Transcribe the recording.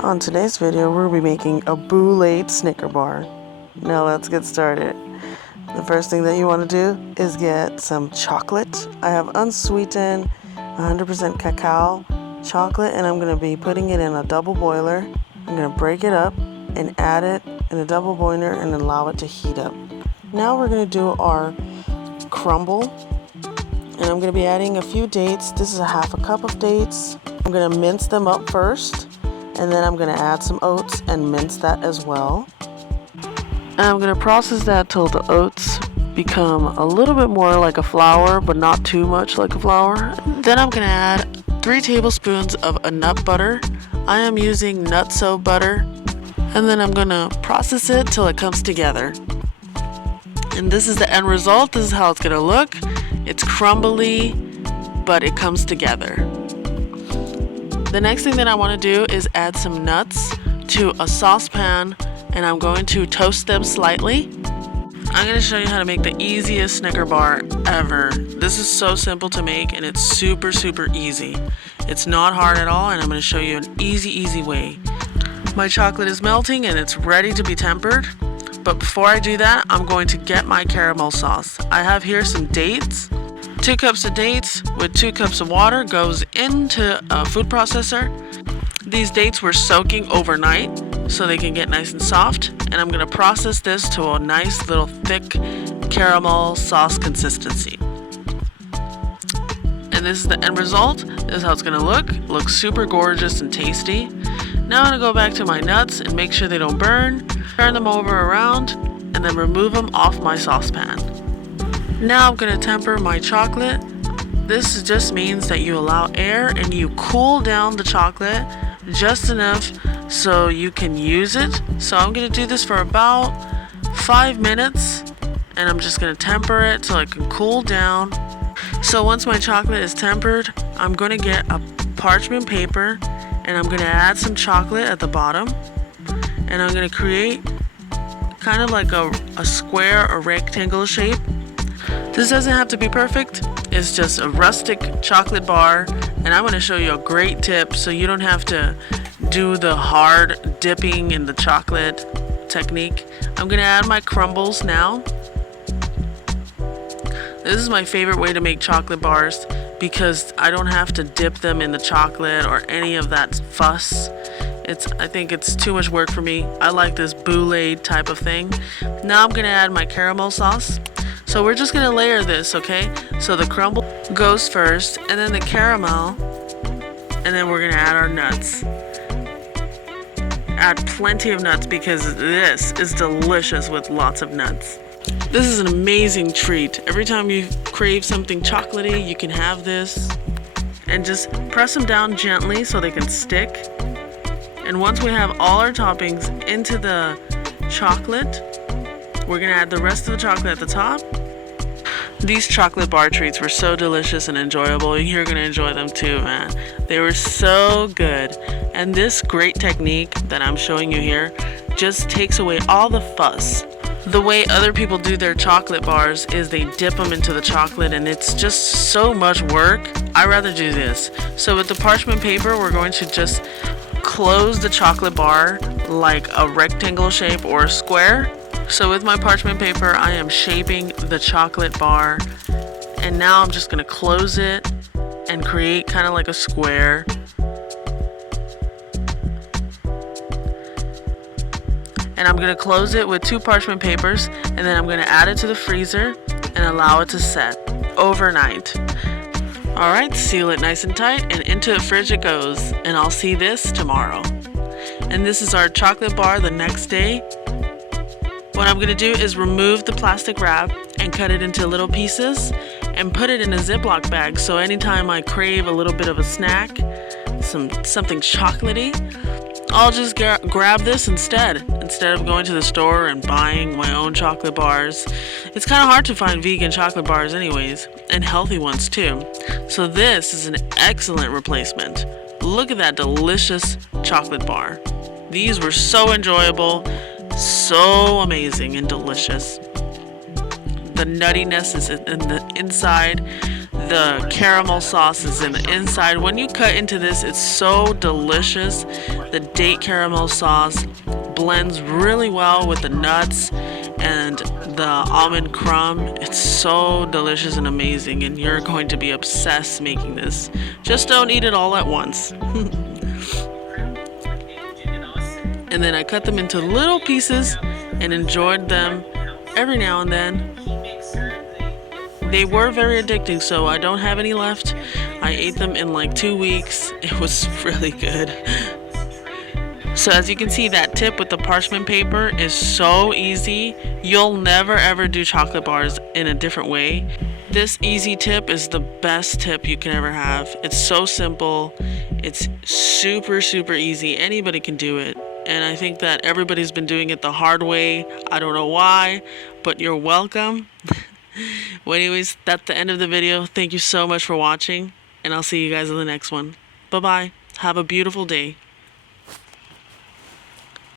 On today's video, we'll be making a boulette Snicker bar. Now let's get started. The first thing that you want to do is get some chocolate. I have unsweetened 100% cacao chocolate, and I'm going to be putting it in a double boiler. I'm going to break it up and add it in a double boiler and allow it to heat up. Now we're going to do our crumble, and I'm going to be adding a few dates. This is a half a cup of dates. I'm going to mince them up first, and then I'm going to add some oats and mince that as well. And I'm going to process that till the oats become a little bit more like a flour, but not too much like a flour. Then I'm going to add 3 tablespoons of a nut butter. I am using nuttzo butter. And then I'm going to process it till it comes together. And this is the end result. This is how it's going to look. It's crumbly, but it comes together. The next thing that I want to do is add some nuts to a saucepan, and I'm going to toast them slightly. I'm going to show you how to make the easiest Snicker bar ever. This is so simple to make, and it's super easy. It's not hard at all, and I'm going to show you an easy way. My chocolate is melting and it's ready to be tempered. But before I do that, I'm going to get my caramel sauce. I have here some dates. 2 cups of dates with 2 cups of water goes into a food processor. These dates were soaking overnight so they can get nice and soft. And I'm going to process this to a nice little thick caramel sauce consistency. And this is the end result. This is how it's going to look. It looks super gorgeous and tasty. Now I'm going to go back to my nuts and make sure they don't burn. Turn them over around and then remove them off my saucepan. Now I'm going to temper my chocolate. This just means that you allow air and you cool down the chocolate just enough so you can use it. So I'm going to do this for about 5 minutes, and I'm just going to temper it so it can cool down. So once my chocolate is tempered, I'm going to get a parchment paper, and I'm going to add some chocolate at the bottom, and I'm going to create kind of like a square or rectangle shape. This doesn't have to be perfect. It's just a rustic chocolate bar, and I'm going to show you a great tip so you don't have to do the hard dipping in the chocolate technique. I'm going to add my crumbles now. This is my favorite way to make chocolate bars because I don't have to dip them in the chocolate or any of that fuss. I think it's too much work for me. I like this boulette type of thing. Now I'm going to add my caramel sauce. So we're just going to layer this, okay? So the crumble goes first, and then the caramel, and then we're going to add our nuts. Add plenty of nuts because this is delicious with lots of nuts. This is an amazing treat. Every time you crave something chocolatey, you can have this. And just press them down gently so they can stick. And once we have all our toppings into the chocolate, we're going to add the rest of the chocolate at the top. These chocolate bar treats were so delicious and enjoyable. You're going to enjoy them too, man. They were so good. And this great technique that I'm showing you here just takes away all the fuss. The way other people do their chocolate bars is they dip them into the chocolate, and it's just so much work. I rather do this. So with the parchment paper, we're going to just close the chocolate bar like a rectangle shape or a square. So with my parchment paper, I am shaping the chocolate bar, and now I'm just going to close it and create kind of like a square. And I'm going to close it with 2 parchment papers, and then I'm going to add it to the freezer and allow it to set overnight. Alright, seal it nice and tight, and into the fridge it goes, and I'll see this tomorrow. And this is our chocolate bar the next day. What I'm going to do is remove the plastic wrap and cut it into little pieces and put it in a Ziploc bag, so anytime I crave a little bit of a snack, something chocolatey, I'll just grab this instead of going to the store and buying my own chocolate bars. It's kind of hard to find vegan chocolate bars anyways, and healthy ones too. So this is an excellent replacement. Look at that delicious chocolate bar. These were so enjoyable, so amazing and delicious. The nuttiness is in the inside. The caramel sauce is in the inside. When you cut into this, it's so delicious. The date caramel sauce blends really well with the nuts and the almond crumb. It's so delicious and amazing, and you're going to be obsessed making this. Just don't eat it all at once. And then I cut them into little pieces and enjoyed them every now and then. They were very addicting, so I don't have any left. I ate them in like 2 weeks. It was really good. So as you can see, that tip with the parchment paper is so easy. You'll never ever do chocolate bars in a different way. This easy tip is the best tip you can ever have. It's so simple. It's super, super easy. Anybody can do it. And I think that everybody's been doing it the hard way. I don't know why, but you're welcome. Well, anyways, that's the end of the video. Thank you so much for watching, and I'll see you guys in the next one. Bye-bye. Have a beautiful day.